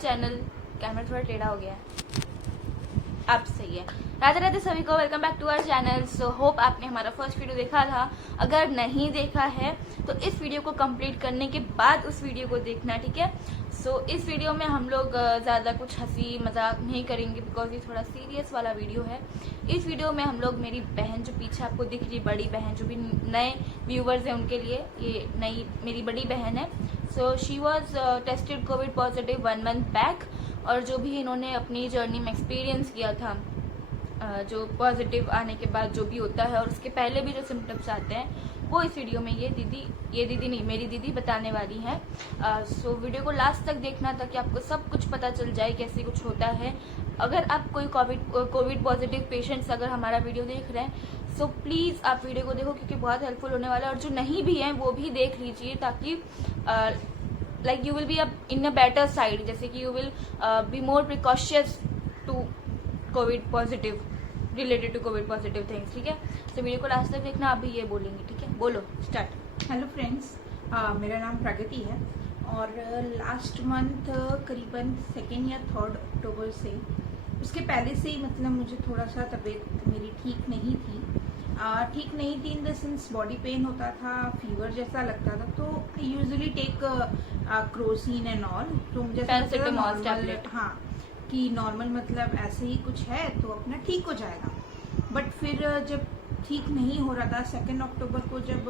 Channel. Camera थोड़ा टेढ़ा हो गया है, अब सही है। राधे राधे सभी को, welcome back to our channel. So hope आपने हमारा फर्स्ट वीडियो देखा था। अगर नहीं देखा है तो इस वीडियो को कंप्लीट करने के बाद उस वीडियो को देखना, ठीक है। सो इस वीडियो में हम लोग ज़्यादा कुछ हंसी मजाक नहीं करेंगे बिकॉज ये थोड़ा सीरियस वाला वीडियो है। इस वीडियो में हम लोग मेरी बहन जो पीछे आपको दिख रही, बड़ी बहन, जो भी नए व्यूवर्स हैं उनके लिए ये नई मेरी बड़ी बहन है। So she was tested Covid positive 1 month back, और जो भी इन्होंने अपनी जर्नी में एक्सपीरियंस किया था, जो पॉजिटिव आने के बाद जो भी होता है और उसके पहले भी जो सिम्टम्स आते हैं, वो इस वीडियो में ये दीदी नहीं, मेरी दीदी बताने वाली है। सो वीडियो को लास्ट तक देखना ताकि आपको सब कुछ पता चल जाए कैसे कुछ होता है। अगर आप कोई कोविड पॉजिटिव पेशेंट्स अगर हमारा वीडियो देख रहे हैं, सो प्लीज़ आप वीडियो को देखो क्योंकि बहुत हेल्पफुल होने वाला है। और जो नहीं भी हैं वो भी देख लीजिए ताकि like you will be in a better side, जैसे कि you will be more precautious to covid positive, related to covid positive things, ठीक है। तो वीडियो को लास्ट तक देखना, अभी ये बोलेंगे, ठीक है। बोलो, स्टार्ट। हेलो फ्रेंड्स, मेरा नाम प्रगति है और लास्ट मंथ करीबन 2 या 3 अक्टूबर से, उसके पहले से ही मतलब मुझे थोड़ा सा तबीयत मेरी ठीक नहीं थी। ठीक नहीं थी in the sense body pain होता था, फीवर जैसा लगता था। तो I usually take crocin and all, तो मुझे पैरासिटामोल टैबलेट, हाँ, कि नॉर्मल मतलब ऐसे ही कुछ है तो अपना ठीक हो जाएगा। बट फिर जब ठीक नहीं हो रहा था 2 अक्टूबर को, जब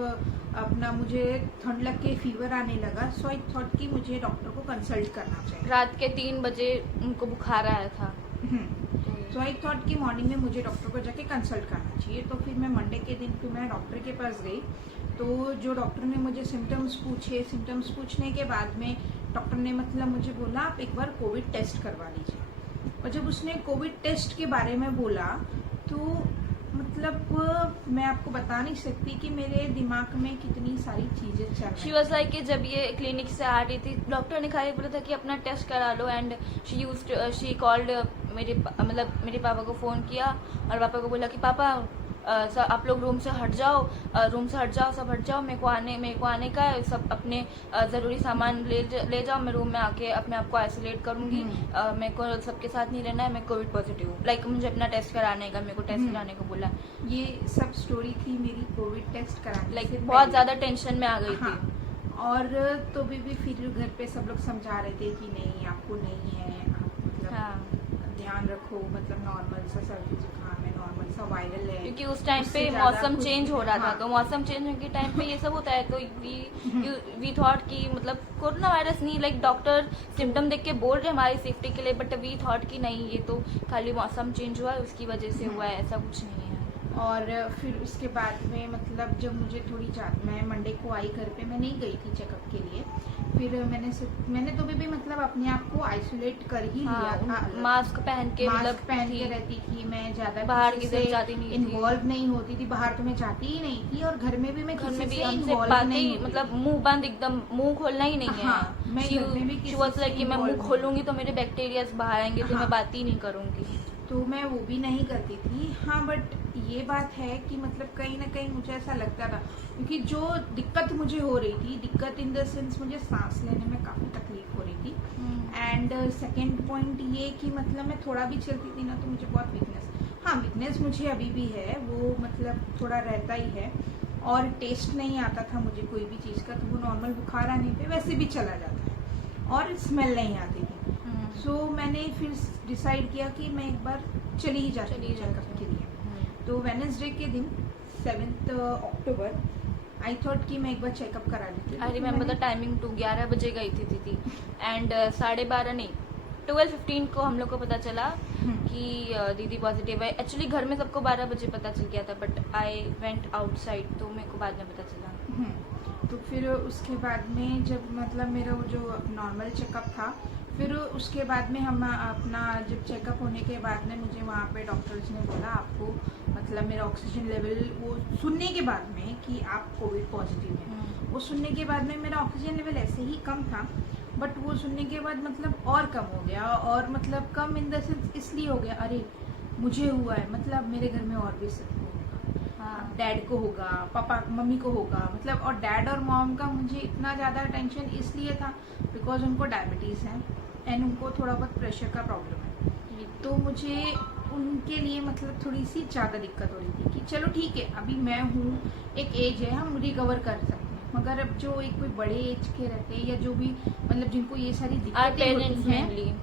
अपना मुझे ठंड लग के फीवर आने लगा, सो आई थॉट कि मुझे डॉक्टर को कंसल्ट करना चाहिए। रात के 3 बजे उनको बुखार आया था। सो आई थॉट कि मॉर्निंग में मुझे डॉक्टर को जाके कंसल्ट करना चाहिए। तो फिर मैं मंडे के दिन फिर मैं डॉक्टर के पास गई। तो जो डॉक्टर ने मुझे सिम्टम्स पूछे, सिम्टम्स पूछने के बाद में डॉक्टर ने मतलब मुझे बोला आप एक बार कोविड टेस्ट करवा लीजिए। और जब उसने कोविड टेस्ट के बारे में बोला तो मतलब मैं आपको बता नहीं सकती कि मेरे दिमाग में कितनी सारी चीजें चल रही। शी वाज लाइक कि जब ये क्लिनिक से आ रही थी, डॉक्टर ने खाली बोला था कि अपना टेस्ट करा लो। एंड शी कॉल्ड मेरे पापा को फ़ोन किया और पापा को बोला कि पापा आप लोग रूम से हट जाओ, सब हट जाओ, मेरे को आने का है, सब अपने ज़रूरी सामान ले जाओ, मैं रूम में आके अपने आप को आइसोलेट करूँगी। मेरे को सबके साथ नहीं रहना है, मैं कोविड पॉजिटिव हूँ। लाइक मुझे अपना टेस्ट कराने का, मेरे को टेस्ट कराने को बोला। ये सब स्टोरी थी मेरी कोविड टेस्ट कराने लाइक बहुत ज़्यादा टेंशन में आ गई थी। और तो भी फिर घर पे सब लोग समझा रहे थे कि नहीं आपको नहीं है, आप मतलब ध्यान रखो, मतलब नॉर्मल सा सर्दी जुकाम है, नॉर्मल सा वायरल है। क्योंकि उस टाइम पे मौसम चेंज हो रहा था, तो मौसम चेंज होने के टाइम पे ये सब होता है। तो वी थॉट कि मतलब कोरोना वायरस नहीं, लाइक डॉक्टर सिम्टम देख के बोल रहे हमारी सेफ्टी के लिए, बट वी थॉट कि नहीं ये तो खाली मौसम चेंज हुआ है उसकी वजह से हुआ है, ऐसा कुछ नहीं है। और फिर उसके बाद में मतलब जब मुझे मैं मंडे को आई घर पे, मैं नहीं गई थी चेकअप के लिए। फिर मैंने तो भी मतलब अपने आप को आइसोलेट कर ही लिया था, मास्क पहन के रहती थी। मैं ज्यादा बाहर की तरफ जाती नहीं, इन्वॉल्व नहीं होती थी, बाहर तो मैं जाती ही नहीं थी। और घर में भी मैं घर में भी हमसे मतलब मुंह बंद, एकदम मुंह खोलना ही नहीं है। मैं घर में भी कि मैं मुंह खोलूंगी तो मेरे बैक्टीरिया बाहर आएंगे, तो मैं बात ही नहीं करूंगी, तो मैं वो भी नहीं करती थी। हाँ, बट ये बात है कि मतलब कहीं ना कहीं मुझे ऐसा लगता था, क्योंकि जो दिक्कत मुझे हो रही थी, दिक्कत इन द सेंस मुझे सांस लेने में काफ़ी तकलीफ हो रही थी। एंड सेकेंड पॉइंट ये कि मतलब मैं थोड़ा भी चलती थी ना तो मुझे बहुत वीकनेस मुझे अभी भी है, वो मतलब थोड़ा रहता ही है। और टेस्ट नहीं आता था मुझे कोई भी चीज़ का, तो वो नॉर्मल बुखार आने पे वैसे भी चला जाता है। और स्मेल नहीं आती थी। सो मैंने फिर डिसाइड किया कि मैं एक बार चली ही जाती हूँ चेकअप के लिए। तो वेडनेसडे के दिन 7 अक्टूबर आई थॉट कि मैं एक बार चेकअप करा लेती हूँ। आई रिमेम्बर द टाइमिंग 11 बजे गई थी दीदी। एंड 12:30 नहीं, 12:15 को हम लोग को पता चला कि दीदी पॉजिटिव है। एक्चुअली घर में सबको 12 बजे पता चल गया था, बट आई वेंट आउटसाइड, तो मेरे को बाद में पता चला। तो फिर उसके बाद में जब मतलब मेरा वो जो नॉर्मल चेकअप था, फिर उसके बाद में हम अपना जब चेकअप होने के बाद में मुझे वहाँ पे डॉक्टर्स ने बोला आपको मतलब मेरा ऑक्सीजन लेवल, वो सुनने के बाद में कि आप कोविड पॉजिटिव हैं, वो सुनने के बाद में मेरा ऑक्सीजन लेवल ऐसे ही कम था। बट वो सुनने के बाद मतलब और कम हो गया, और मतलब कम इन द सेंस इसलिए हो गया, अरे मुझे हुआ है, मतलब मेरे घर में और भी सबको होगा, डैड को होगा, पापा मम्मी को होगा, मतलब। और डैड और मॉम का मुझे इतना ज़्यादा टेंशन इसलिए था बिकॉज उनको डायबिटीज़ है एंड उनको थोड़ा बहुत प्रेशर का प्रॉब्लम है, तो मुझे उनके लिए मतलब थोड़ी सी ज़्यादा दिक्कत हो रही थी कि चलो ठीक है, अभी मैं हूँ, एक एज है, हम रिकवर कर सकते हैं, मगर अब जो एक कोई बड़े एज के रहते हैं या जो भी मतलब जिनको ये सारी दिक्कतें होती हैं,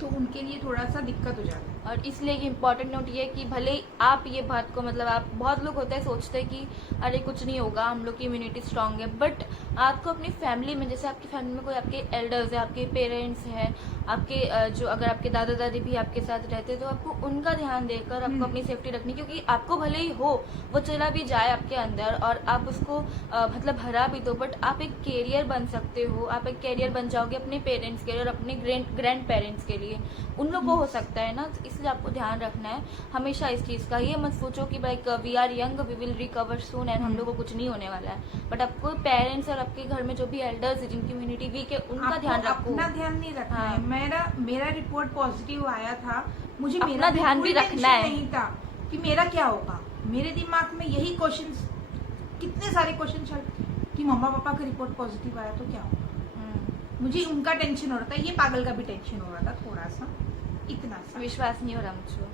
तो उनके लिए थोड़ा सा दिक्कत हो जाता है। और इसलिए कि इम्पोर्टेंट नोट ये है कि भले ही आप ये बात को मतलब आप बहुत लोग होते हैं सोचते हैं कि अरे कुछ नहीं होगा, हम लोग की इम्यूनिटी स्ट्रांग है, बट आपको अपनी फैमिली में, जैसे आपकी फैमिली में कोई आपके एल्डर्स है, आपके पेरेंट्स हैं, आपके जो अगर आपके दादा दादी भी आपके साथ रहते हैं, तो आपको उनका ध्यान देकर आपको अपनी सेफ्टी रखनी, क्योंकि आपको भले ही हो वो चला भी जाए आपके अंदर और आप उसको मतलब हरा भी दो, बट आप एक कैरियर बन सकते हो, आप एक कैरियर बन जाओगे अपने पेरेंट्स के लिए और अपने ग्रैंड पेरेंट्स के लिए, उन लोग को हो सकता है ना, इसलिए आपको ध्यान रखना है हमेशा इस चीज़ का। ये मत सोचो कि like we are young, we will recover soon and हम लोग को कुछ नहीं होने वाला है, बट आपको पेरेंट्स और आपके घर में जो भी एल्डर्स है जिनकी इम्यूनिटी वीक है उनका ध्यान रखो। अपना ध्यान नहीं रखना हाँ। है। मेरा रिपोर्ट पॉजिटिव आया था, मुझे अपना मेरा ध्यान भी कोई रखना है। टेंशन नहीं था कि मेरा क्या होगा। मेरे दिमाग में यही क्वेश्चंस, कितने सारे क्वेश्चन चल कि मम्मा पापा का रिपोर्ट पॉजिटिव आया तो क्या होगा। मुझे उनका टेंशन हो रहा था, ये पागल का भी टेंशन हो रहा था थोड़ा सा, इतना सा। विश्वास नहीं हो रहा मुझको।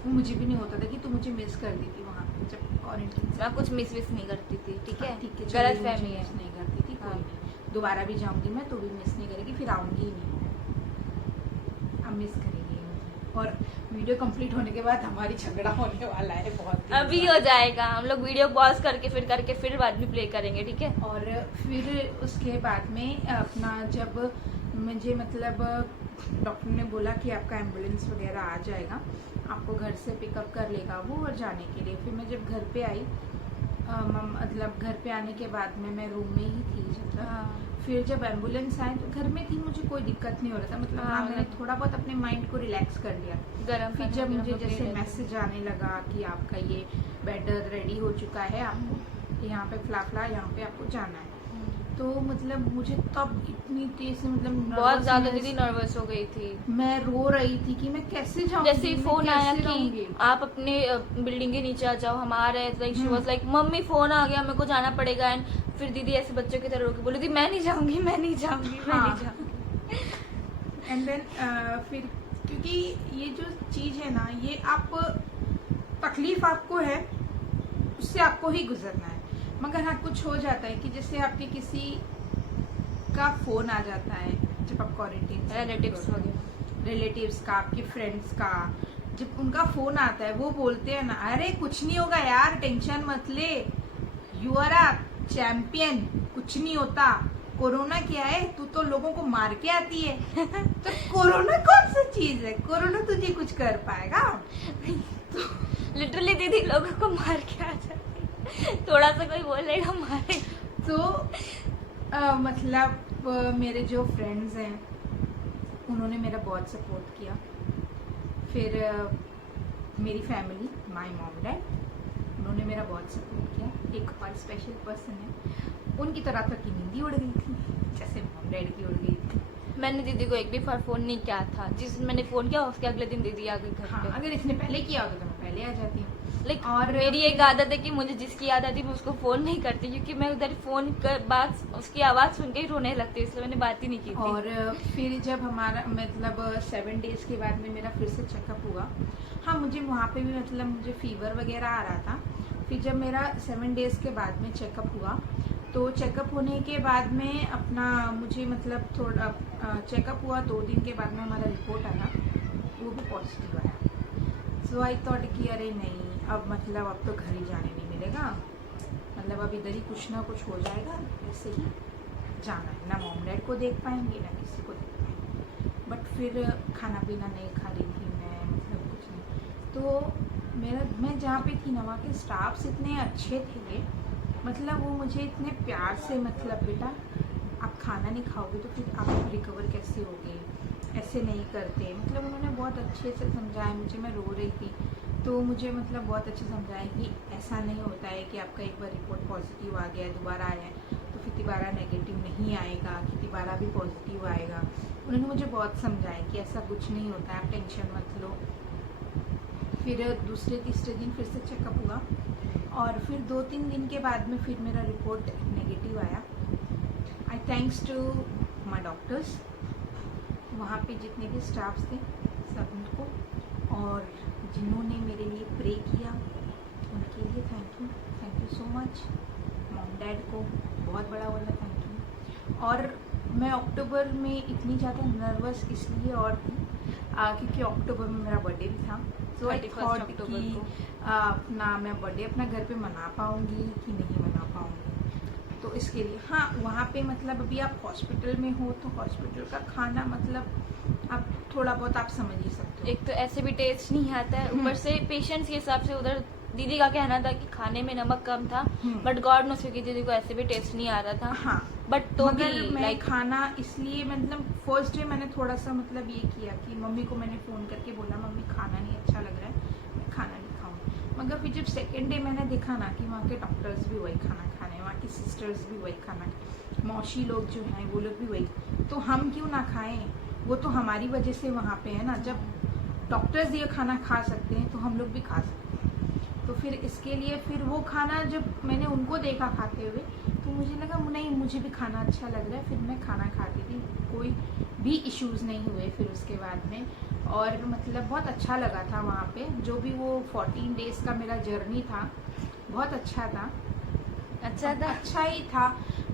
वो मुझे भी नहीं होता था कि तू मुझे मिस कर दी थी वहाँ पे जब क्वारंटीन। मैं कुछ मिस नहीं करती थी, ठीक है, ठीक है, गलत फहमी है। मिस नहीं करती थी, कोई हाँ। नहीं। दोबारा भी जाऊंगी मैं तो भी मिस नहीं करेगी, फिर आऊंगी ही नहीं, अब मिस करेगी मुझे। और वीडियो कंप्लीट होने के बाद हमारी झगड़ा होने वाला है बहुत। अभी हो जाएगा, हम लोग वीडियो पॉज करके फिर बाद में प्ले करेंगे, ठीक है। और फिर उसके बाद में अपना जब मुझे मतलब डॉक्टर ने बोला कि आपका एम्बुलेंस वगैरह आ जाएगा, आपको घर से पिकअप कर लेगा वो और जाने के लिए। फिर मैं जब घर पे आई, मतलब घर पे आने के बाद में मैं रूम में ही थी जब तक। फिर जब एम्बुलेंस आए तो घर में थी, मुझे कोई दिक्कत नहीं हो रहा था, मतलब हाँ मैंने थोड़ा बहुत अपने माइंड को रिलैक्स कर लिया। गरम फिर जब मुझे जैसे मैसेज आने लगा कि आपका ये बेड रेडी हो चुका है, आपको यहाँ पे फ्लाफला, यहाँ पे आपको जाना है, तो मतलब मुझे तब इतनी तेज से मतलब बहुत ज्यादा दीदी नर्वस हो गई थी, मैं रो रही थी कि मैं कैसे जाऊंगी। जैसे ही फोन आया कि आप अपने बिल्डिंग के नीचे आ जाओ, हम आ रहे हैं, शी वाज लाइक मम्मी फोन आ गया, मेरे को जाना पड़ेगा। एंड फिर दीदी ऐसे बच्चों की तरह रोके बोली थी मैं नहीं जाऊंगी, मैं नहीं जाऊंगी, मैं नहीं जाऊंगी। एंड देन फिर क्योंकि ये जो चीज है ना, ये आप तकलीफ आपको है उससे आपको ही गुजरना है, मगर हाँ कुछ हो जाता है कि जैसे आपके किसी का फोन आ जाता है जब आप क्वारंटीन, रिलेटिव्स का, आपके फ्रेंड्स का, जब उनका फोन आता है वो बोलते हैं ना, अरे कुछ नहीं होगा यार, टेंशन मत ले, यू आर अ चैंपियन, कुछ नहीं होता, कोरोना क्या है, तू तो लोगों को मार के आती है। तो कोरोना कौन सी चीज है, कोरोना तुझे कुछ कर पाएगा। तो लिटरली दीदी लोगों को मार के आ जाती, थोड़ा सा कोई बोलेगा मारे। तो मतलब मेरे जो फ्रेंड्स हैं उन्होंने मेरा बहुत सपोर्ट किया। फिर मेरी फैमिली, माय मॉम डैड, उन्होंने मेरा बहुत सपोर्ट किया। एक और स्पेशल पर्सन है, उनकी तरह तक की नींद उड़ गई थी जैसे मॉम डैड की उड़ गई थी। मैंने दीदी को एक भी बार फोन नहीं किया था, जिस दिन मैंने फोन किया उसके अगले दिन दीदी आ गई घर हाँ, पे। अगर इसने पहले किया होता तो मैं पहले आ जाती हूँ। लाइक और मेरी एक आदत है कि मुझे जिसकी याद आती है मैं उसको फोन नहीं करती, क्योंकि मैं उधर फोन कर बात उसकी आवाज सुन के ही रोने लगती है, इसलिए मैंने बात ही नहीं की थी। और फिर जब हमारा मतलब 7 डेज के बाद में मेरा फिर से चेकअप हुआ, हाँ मुझे वहाँ पे भी मतलब मुझे फीवर वगैरह आ रहा था। फिर जब मेरा 7 डेज के बाद में चेकअप हुआ, तो चेकअप होने के बाद में अपना मुझे मतलब थोड़ा चेकअप हुआ, 2 दिन के बाद में हमारा रिपोर्ट आया, वो भी पॉजिटिव आया। सो आई थॉट कि अरे नहीं, अब मतलब अब तो घर ही जाने नहीं मिलेगा, मतलब अब इधर ही कुछ ना कुछ हो जाएगा, ऐसे ही जाना है, ना मॉम डैड को देख पाएंगे ना किसी को देख पाएंगे। बट फिर खाना पीना नहीं खा रही थी मैं, मतलब कुछ नहीं। तो मैं जहाँ पे थी ना, वहाँ के स्टाफ्स इतने अच्छे थे, मतलब वो मुझे इतने प्यार से, मतलब बेटा आप खाना नहीं खाओगे तो फिर आप रिकवर कैसे होगे, ऐसे नहीं करते, मतलब उन्होंने बहुत अच्छे से समझाया मुझे। मैं रो रही थी तो मुझे मतलब बहुत अच्छे समझाया कि ऐसा नहीं होता है कि आपका एक बार रिपोर्ट पॉजिटिव आ गया है, दोबारा आया है तो फिर दोबारा नेगेटिव नहीं आएगा, कि दोबारा भी पॉजिटिव आएगा। उन्होंने मुझे बहुत समझाया कि ऐसा कुछ नहीं होता है, आप टेंशन मत लो। फिर दूसरे तीसरे दिन फिर से चेकअप हुआ, और फिर 2-3 दिन के बाद में फिर मेरा रिपोर्ट नेगेटिव आया। I thanks to my doctors, वहाँ पे जितने भी स्टाफ्स थे सबको, और जिन्होंने मेरे लिए प्रे किया उनके लिए thank you so much. Mom dad को बहुत बड़ा वाला थैंक यू। और मैं अक्टूबर में इतनी ज़्यादा नर्वस इसलिए और थी क्योंकि अक्टूबर में मेरा बर्थडे भी था। सो आई 31 थॉट अक्टूबर कि को। अपना मैं बर्थडे अपना घर पे मना पाऊँगी कि नहीं मना पाऊँगी, तो इसके लिए हाँ वहाँ पे मतलब अभी आप हॉस्पिटल में हो तो हॉस्पिटल का खाना मतलब आप थोड़ा बहुत आप समझ ही सकते हो। एक तो ऐसे भी टेस्ट नहीं आता है, ऊपर से पेशेंट्स के हिसाब से उधर दीदी का कहना था कि खाने में नमक कम था, बट गॉड नोस क्योंकि दीदी को ऐसे भी टेस्ट नहीं आ रहा था। हाँ बट तो मगर भी मैं लाइक खाना इसलिए मतलब फर्स्ट डे मैंने थोड़ा सा मतलब ये किया कि मम्मी को मैंने फ़ोन करके बोला मम्मी खाना नहीं अच्छा लग रहा है, मैं खाना नहीं खाऊँ। मगर फिर जब सेकेंड डे मैंने देखा ना कि वहाँ के डॉक्टर्स भी वही खाना खा रहे हैं, वहाँ की सिस्टर्स भी वही खाना, मौसी लोग जो हैं वो लोग भी वही, तो हम क्यों ना खाएं? वो तो हमारी वजह से वहाँ पे है ना। जब डॉक्टर्स ये खाना खा सकते हैं तो हम लोग भी खा सकते हैं। तो फिर इसके लिए फिर वो खाना जब मैंने उनको देखा खाते हुए तो मुझे लगा नहीं मुझे भी खाना अच्छा लग रहा है, फिर मैं खाना खाती थी, कोई भी इश्यूज़ नहीं हुए फिर उसके बाद में। और मतलब बहुत अच्छा लगा था वहाँ पे, जो भी वो 14 डेज़ का मेरा जर्नी था बहुत अच्छा था। अच्छा ही था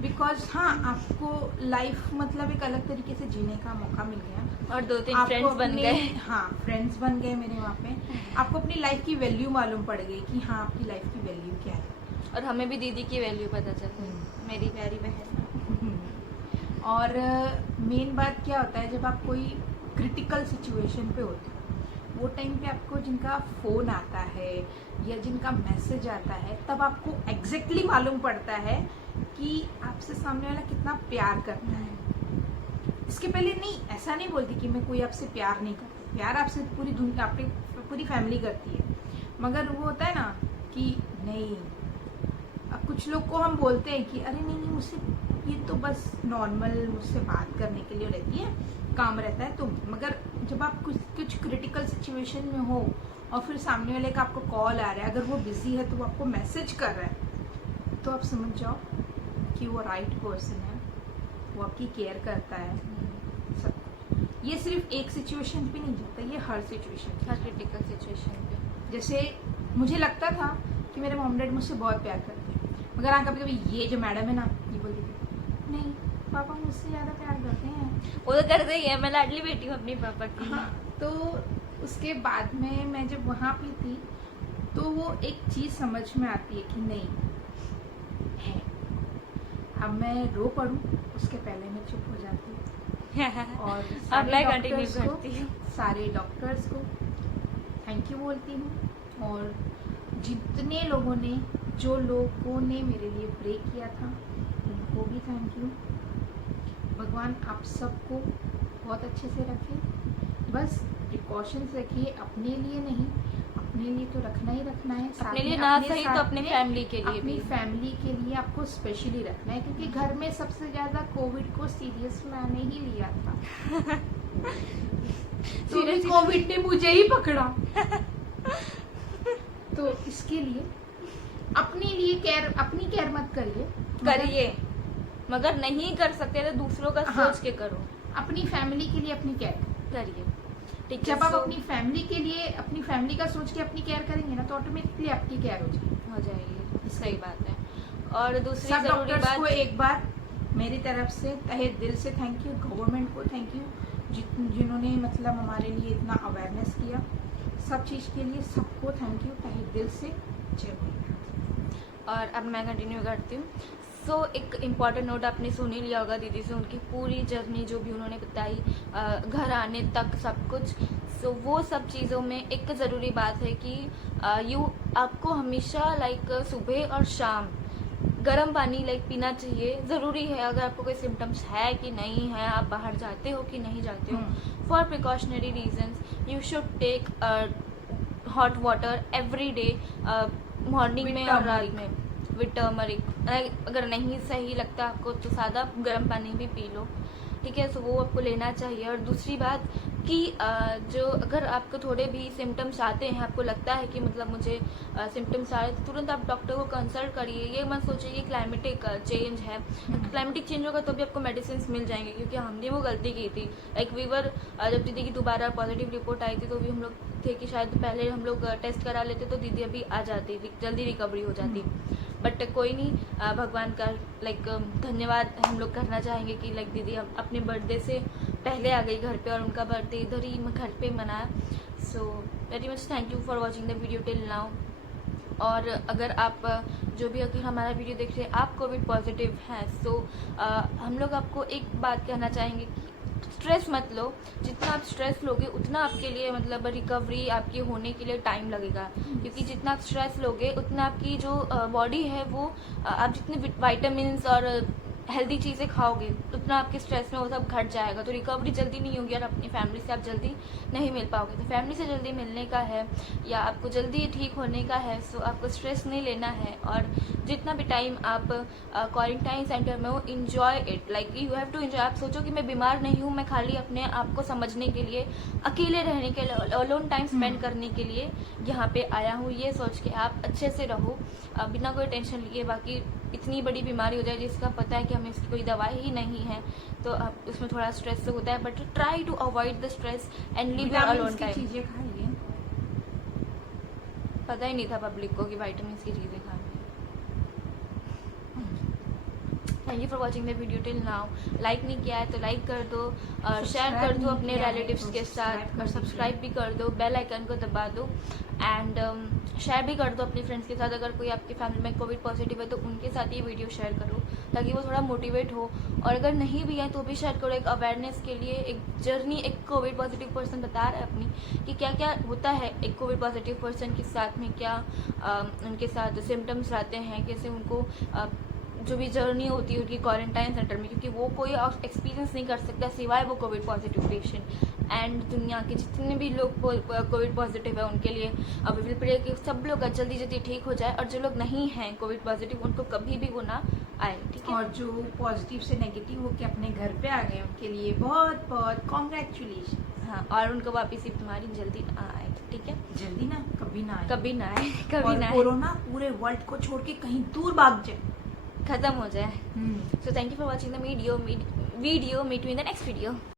बिकॉज हाँ आपको लाइफ मतलब एक अलग तरीके से जीने का मौका मिल गया और 2-3 आपको फ्रेंड्स बन अपने- गए। हाँ फ्रेंड्स बन गए मेरे वहाँ पे, आपको अपनी लाइफ की वैल्यू मालूम पड़ गई कि हाँ आपकी लाइफ की वैल्यू क्या है। और हमें भी दीदी की वैल्यू पता चल गई, मेरी प्यारी बहन। और मेन बात क्या होता है जब आप कोई क्रिटिकल सिचुएशन पे होते हो, वो टाइम पे आपको जिनका फ़ोन आता है या जिनका मैसेज आता है तब आपको एग्जैक्टली मालूम पड़ता है कि आपसे सामने वाला कितना प्यार करता है। इसके पहले नहीं, ऐसा नहीं बोलती कि मैं कोई आपसे प्यार नहीं करती, प्यार आपसे पूरी दुनिया आपकी पूरी फैमिली करती है, मगर वो होता है ना कि नहीं, अब कुछ लोग को हम बोलते हैं कि अरे नहीं मुझसे ये तो बस नॉर्मल मुझसे बात करने के लिए रहती है, काम रहता है तो, मगर जब आप कुछ क्रिटिकल सिचुएशन में हो और फिर सामने वाले का आपको कॉल आ रहा है, अगर वो बिजी है तो वो आपको मैसेज कर रहा है, तो आप समझ जाओ कि वो राइट पर्सन है, वो आपकी केयर करता है सब। ये सिर्फ एक सिचुएशन पे नहीं जाता, ये हर सिचुएशन हर क्रिटिकल सिचुएशन पे। जैसे मुझे लगता था कि मेरे मॉम डैड मुझसे बहुत प्यार करते हैं, मगर हाँ कभी कभी ये जो मैडम है ना ये बोलती थी नहीं पापा मुझसे ज़्यादा प्यार करते हैं। वो तो करते ही है, मैं लाडली बेटी हूँ अपनी पापा की। हाँ तो उसके बाद में मैं जब वहाँ पे थी तो वो एक चीज़ समझ में आती है कि नहीं है, अब मैं रो पड़ूँ उसके पहले मैं चुप हो जाती हूँ। और अब मैं कंटिन्यू करती हूँ। सारे डॉक्टर्स को थैंक यू बोलती हूँ, और जितने लोगों ने जो लोगों ने मेरे लिए प्रे किया था उनको भी थैंक यू। भगवान आप सबको बहुत अच्छे से रखे, बस प्रिकॉशंस रखिए, अपने लिए नहीं, अपने लिए तो रखना ही रखना है, अपने लिए ना सही तो अपने फैमिली के लिए अपनी भी। फैमिली के लिए आपको स्पेशली रखना है, क्योंकि घर में सबसे ज़्यादा कोविड को सीरियस मैंने ही लिया था। तो भी कोविड ने मुझे ही पकड़ा। तो इसके लिए अपने लिए अपनी केयर मत करिए, मगर नहीं कर सकते तो दूसरों का हाँ। सोच के करो, अपनी फैमिली के लिए अपनी केयर। करिए। ठीक है, जब आप so अपनी फैमिली के लिए अपनी फैमिली का सोच के अपनी केयर करेंगे ना तो ऑटोमेटिकली आपकी केयर हो जाएगी। सही बात है। और दूसरी सब जरूरी डॉक्टर्स बात, को एक बार मेरी तरफ से तहे दिल से थैंक यू, गवर्नमेंट को थैंक यू जिन्होंने मतलब हमारे लिए इतना अवेयरनेस किया, सब चीज़ के लिए सबको थैंक यू तहे दिल से। जय भोलेनाथ। और अब मैं कंटिन्यू करती हूँ। सो एक इम्पॉर्टेंट नोट आपने सुन ही लिया होगा दीदी से, उनकी पूरी जर्नी जो भी उन्होंने बताई घर आने तक सब कुछ। सो वो सब चीज़ों में एक ज़रूरी बात है कि आपको हमेशा लाइक सुबह और शाम गर्म पानी लाइक पीना चाहिए, ज़रूरी है। अगर आपको कोई सिम्टम्स है कि नहीं है, आप बाहर जाते हो कि नहीं जाते हो, for precautionary reasons you should take hot water every day, morning में और रात में, विद टर्मरिक। अगर नहीं सही लगता आपको तो सादा गर्म पानी भी पी लो, ठीक है। सो वो आपको लेना चाहिए। और दूसरी बात कि जो अगर आपको थोड़े भी सिम्टम्स आते हैं, आपको लगता है कि मतलब मुझे सिम्टम्स आ रहे हैं, तो तुरंत आप डॉक्टर को कंसल्ट करिए। ये मत सोचिए कि क्लाइमेटिक चेंज है, क्लाइमेटिक चेंज होगा तो भी आपको मेडिसिन मिल जाएंगे, क्योंकि हमने वो गलती की थी। लाइक वीवर जब दीदी की दोबारा पॉजिटिव रिपोर्ट आई थी तो भी हम लोग थे कि शायद पहले हम लोग टेस्ट करा लेते तो दीदी अभी आ जाती, जल्दी रिकवरी हो जाती। बट कोई नहीं, भगवान का लाइक धन्यवाद हम लोग करना चाहेंगे कि लाइक दीदी अपने बर्थडे से पहले आ गई घर पे और उनका बर्थडे इधर ही घर पे मनाया। So very much thank you for watching the video till now. और अगर आप जो भी अगर हमारा वीडियो देख रहे हैं आप कोविड पॉजिटिव हैं, सो हम लोग आपको एक बात कहना चाहेंगे कि स्ट्रेस मत लो। जितना आप स्ट्रेस लोगे उतना आपके लिए मतलब रिकवरी आपकी होने के लिए टाइम लगेगा, क्योंकि जितना आप स्ट्रेस लोगे उतना आपकी जो बॉडी है वो आप जितने विटामिन्स और हेल्दी चीज़ें खाओगे उतना आपके स्ट्रेस में वो सब घट जाएगा, तो रिकवरी जल्दी नहीं होगी और अपनी फैमिली से आप जल्दी नहीं मिल पाओगे। तो फैमिली से जल्दी मिलने का है या आपको जल्दी ठीक होने का है, सो आपको स्ट्रेस नहीं लेना है। और जितना भी टाइम आप क्वारंटाइन सेंटर में हो, enjoy it, like you have to enjoy. आप सोचो कि मैं बीमार नहीं हूँ, मैं खाली अपने आप को समझने के लिए, अकेले रहने के लिए, अलोन टाइम स्पेंड करने के लिए यहाँ पे आया हूँ। ये सोच के आप अच्छे से रहो, बिना कोई टेंशन लिए। बाकी इतनी बड़ी बीमारी हो जाए जिसका पता है कि हमें इसकी कोई दवाई ही नहीं है, तो अब उसमें थोड़ा स्ट्रेस तो होता है, but try to avoid the stress and live your alone time. चीजें खाइए, पता ही नहीं था पब्लिक को कि विटामिन की चीज़ें खानी। Thank you for watching the video till now. Like नहीं किया है तो लाइक कर दो, शेयर कर दो अपने रिलेटिव्स के साथ, और सब्सक्राइब भी कर दो, बेल आइकन को दबा दो, एंड शेयर भी कर दो अपने फ्रेंड्स के साथ। अगर कोई आपकी फैमिली में कोविड पॉजिटिव है तो उनके साथ ये वीडियो शेयर करो ताकि वो थोड़ा मोटिवेट हो, और अगर नहीं भी है तो भी शेयर करो। एक अवेयरनेस के लिए एक जर्नी एक कोविड पॉजिटिव पर्सन बता रहा है अपनी कि क्या क्या होता है एक कोविड पॉजिटिव पर्सन के साथ में, क्या उनके साथ सिम्टम्स आते हैं, कैसे उनको जो भी जर्नी होती है उनकी क्वारंटाइन सेंटर में, क्योंकि वो कोई एक्सपीरियंस नहीं कर सकता सिवाय वो कोविड पॉजिटिव पेशेंट। एंड दुनिया के जितने भी लोग कोविड पॉजिटिव है उनके लिए वी विल प्रे कि सब लोग जल्दी जल्दी ठीक हो जाए, और जो लोग नहीं हैं कोविड पॉजिटिव उनको कभी भी वो ना आए, ठीक है। और जो पॉजिटिव से नेगेटिव होके अपने घर पे आ गए उनके लिए बहुत बहुत कॉन्ग्रेचुलेशन। हाँ, और उनको वापिस ये बीमारी जल्दी ना आए, ठीक है। जल्दी ना, कभी ना आए, कभी ना आए, कभी ना आए, कोरोना पूरे वर्ल्ड को छोड़ के कहीं दूर भाग जाए, खत्म हो जाए। So thank you for watching the video, meet you in the next video.